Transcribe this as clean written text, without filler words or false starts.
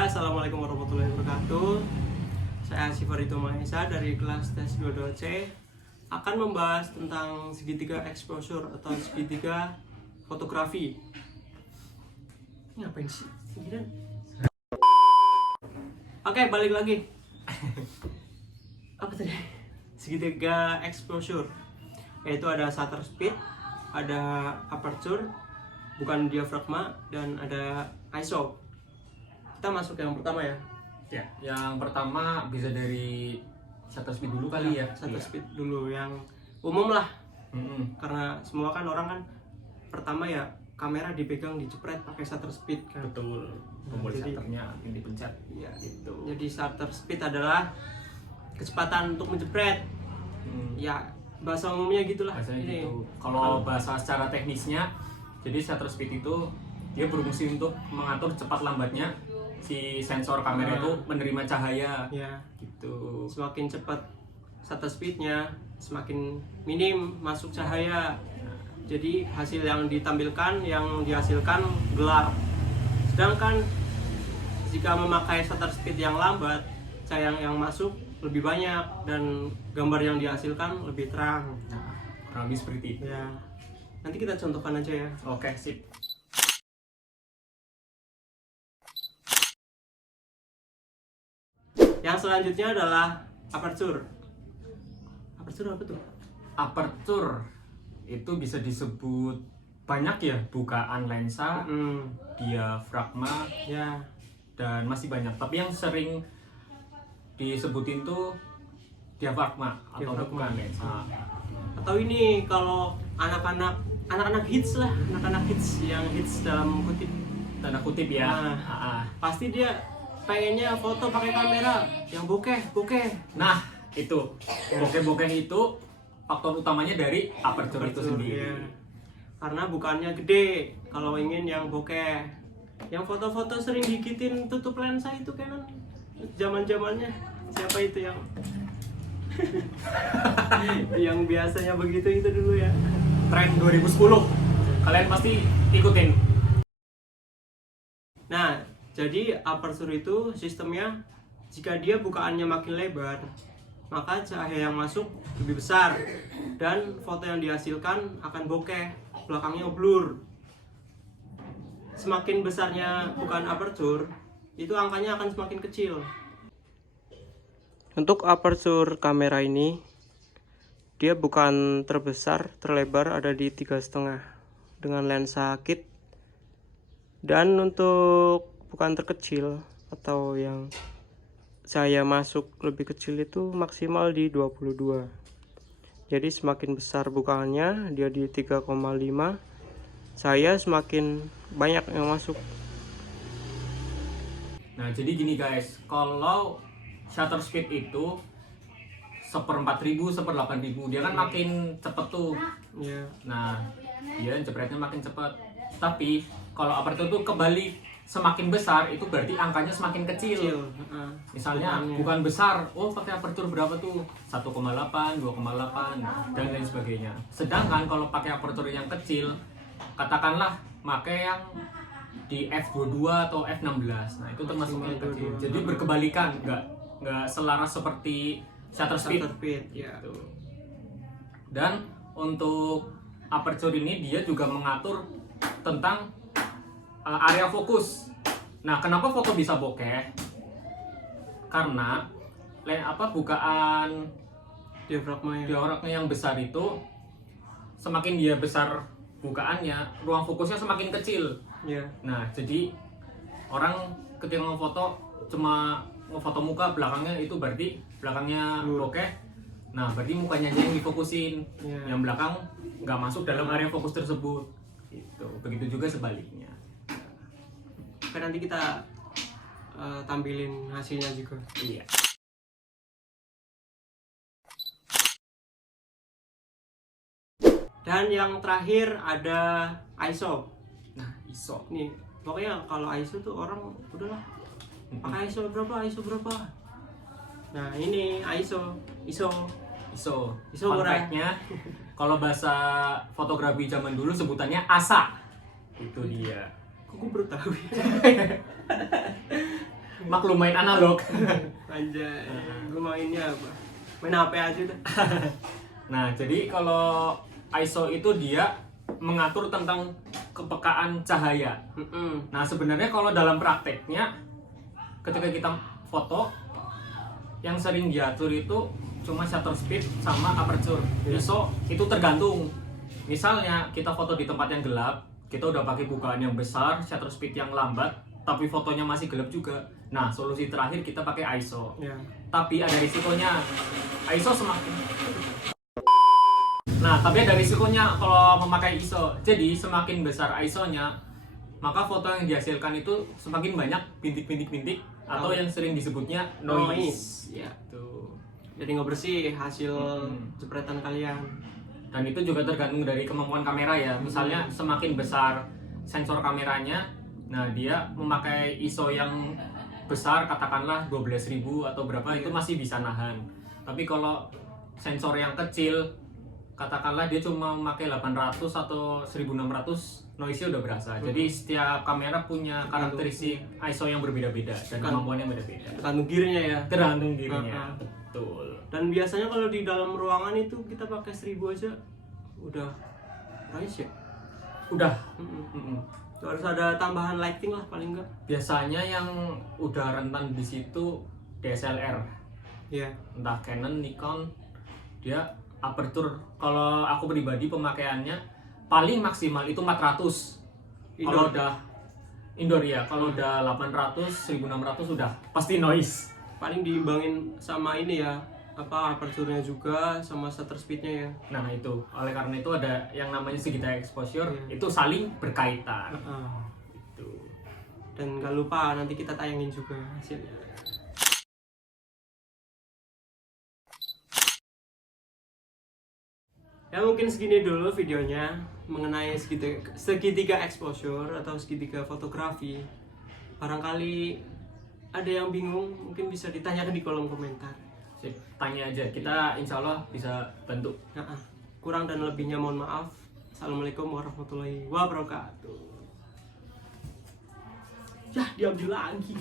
Ya, assalamualaikum warahmatullahi wabarakatuh. Saya Sifarito Mahesa dari kelas tes 22C akan membahas tentang segitiga exposure atau segitiga fotografi. Ini ngapain sih? Oke, balik lagi. Apa tadi? Segitiga exposure, yaitu ada shutter speed, ada aperture, bukan diafragma, dan ada ISO. Kita masuk yang pertama ya. Ya, yang pertama bisa dari shutter speed dulu kali ya. Shutter speed dulu yang umum lah. Mm-mm. Karena semua kan orang kan pertama ya kamera dipegang dijepret pakai shutter speed kan. Betul. Tombol Jadi- shutternya yang dipencet. Ya itu. Jadi shutter speed adalah kecepatan untuk menjepret. Ya bahasa umumnya gitulah. Bahasanya Ini. gitu. Kalau bahasa secara teknisnya, jadi shutter speed itu dia berfungsi untuk mengatur cepat lambatnya si sensor kamera itu menerima cahaya. Ya, Gitu. semakin cepat shutter speednya, semakin minim masuk cahaya. Jadi hasil yang ditampilkan, yang dihasilkan gelap. Sedangkan jika memakai shutter speed yang lambat, cahaya yang masuk lebih banyak dan gambar yang dihasilkan lebih terang. Nah, kurang lebih seperti itu. Ya, nanti kita contohkan aja ya. Oke, sip. Yang selanjutnya adalah aperture. Aperture apa tuh? Aperture itu bisa disebut banyak ya, bukaan lensa, diafragma, Ya, dan masih banyak. Tapi yang sering disebutin tuh diafragma atau Diafragma. bukaan lensa. atau ini kalau anak-anak hits lah, anak-anak hits yang hits dalam kutip, Tanda kutip ya. Nah. Ah. pasti dia pengennya foto pakai kamera yang bokeh. Nah, itu bokeh-bokeh itu faktor utamanya dari aperture itu sendiri. Ya. Karena bukannya gede kalau ingin yang bokeh. Yang foto-foto sering digitin tutup lensa itu Canon zaman-zamannya. Siapa itu yang yang biasanya begitu itu dulu ya. Tren 2010. Kalian pasti ikutin. Nah, jadi aperture itu sistemnya jika dia bukaannya makin lebar, maka cahaya yang masuk lebih besar dan foto yang dihasilkan akan bokeh, belakangnya blur. Semakin besarnya bukaan aperture, itu angkanya akan semakin kecil. Untuk aperture kamera ini, dia bukan terbesar, terlebar ada di 3,5 dengan lensa kit. Dan untuk bukan terkecil atau yang cahaya masuk lebih kecil itu maksimal di 22. Jadi semakin besar bukaannya, dia di 3,5, cahaya semakin banyak yang masuk. Nah, jadi gini guys, kalau shutter speed itu 1/4000, 1/8000, dia kan makin cepet tuh. Ya, Nah, dia jepretnya makin cepat. Tapi kalau aperture itu kebalik, semakin besar itu berarti angkanya semakin kecil. kecil. Misalnya Bukaannya. bukan besar, oh pakai aperture berapa tuh? 1,8, 2,8 dan lain sebagainya. Sedangkan kalau pakai aperture yang kecil, katakanlah pakai yang di f22 atau f16. Nah, itu termasuk yang Maksimal kecil. 22. Jadi berbalikan, nggak selaras seperti shutter speed. Shutter speed, ya. Gitu. Dan untuk aperture ini dia juga mengatur tentang area fokus. Nah, kenapa foto bisa bokeh? Karena bukaan Diafragma ya. diafragma yang besar itu, semakin dia besar bukaannya, ruang fokusnya semakin kecil. Ya. Nah, jadi orang ketika ngefoto cuma ngefoto muka, belakangnya itu berarti belakangnya bokeh. Nah, berarti mukanya aja yang difokusin, Ya. yang belakang nggak masuk dalam area fokus tersebut. Itu. Begitu juga sebaliknya. Oke, nanti kita tampilin hasilnya juga. Iya. Dan yang terakhir ada ISO. Nah, ISO. Nih, pokoknya kalau ISO tuh orang udahlah pakai ISO berapa. Nah, ini ISO. ISO. ISO Fun murah. fact-nya, kalau bahasa fotografi zaman dulu sebutannya ASA. Itu dia. Kok gue baru tahu ya? maklum main analog. Anjay, gue mainnya apa? Main HP aja dah. Nah, jadi kalau ISO itu dia mengatur tentang kepekaan cahaya. Nah, sebenarnya kalau dalam prakteknya ketika kita foto yang sering diatur itu cuma shutter speed sama aperture. ISO itu tergantung. Misalnya kita foto di tempat yang gelap, kita udah pakai bukaan yang besar, shutter speed yang lambat, tapi fotonya masih gelap juga. Nah, solusi terakhir kita pakai ISO. Tapi ada risikonya. ISO semakin tapi ada risikonya kalau memakai ISO. Jadi semakin besar ISO-nya, maka foto yang dihasilkan itu semakin banyak bintik-bintik atau yang sering disebutnya noise. Ya, tuh. Jadi nggak bersih hasil jepretan kalian. Dan itu juga tergantung dari kemampuan kamera ya. Misalnya semakin besar sensor kameranya, nah dia memakai ISO yang besar, katakanlah 12.000 atau berapa, itu masih bisa nahan. Tapi kalau sensor yang kecil, katakanlah dia cuma memakai 800 atau 1600, noise-nya udah berasa. Jadi setiap kamera punya karakteristik ISO yang berbeda-beda dan kemampuannya beda-beda. Tergantung gearnya ya. Tergantung dirinya. Betul. Dan biasanya kalau di dalam ruangan itu kita pakai 1000 aja udah nice ya. Udah. Harus ada tambahan lighting lah paling enggak. Biasanya yang udah rentan di situ DSLR. Iya. Entah Canon, Nikon, dia aperture, kalau aku pribadi pemakaiannya paling maksimal itu 400. Kalau udah indoor ya, kalau udah 800, 1600 udah pasti noise. Paling diimbangin sama ini ya, apa aperture-nya juga sama shutter speed-nya ya. Nah itu, oleh karena itu ada yang namanya segitiga exposure, itu saling berkaitan. Itu. Dan gak lupa nanti kita tayangin juga hasilnya. Ya mungkin segini dulu videonya mengenai segitiga exposure atau segitiga fotografi. Barangkali ada yang bingung, mungkin bisa ditanyakan di kolom komentar. Sip, tanya aja, kita insya Allah bisa bantu. Kurang dan lebihnya mohon maaf. Assalamualaikum warahmatullahi wabarakatuh. Ya diambil lagi.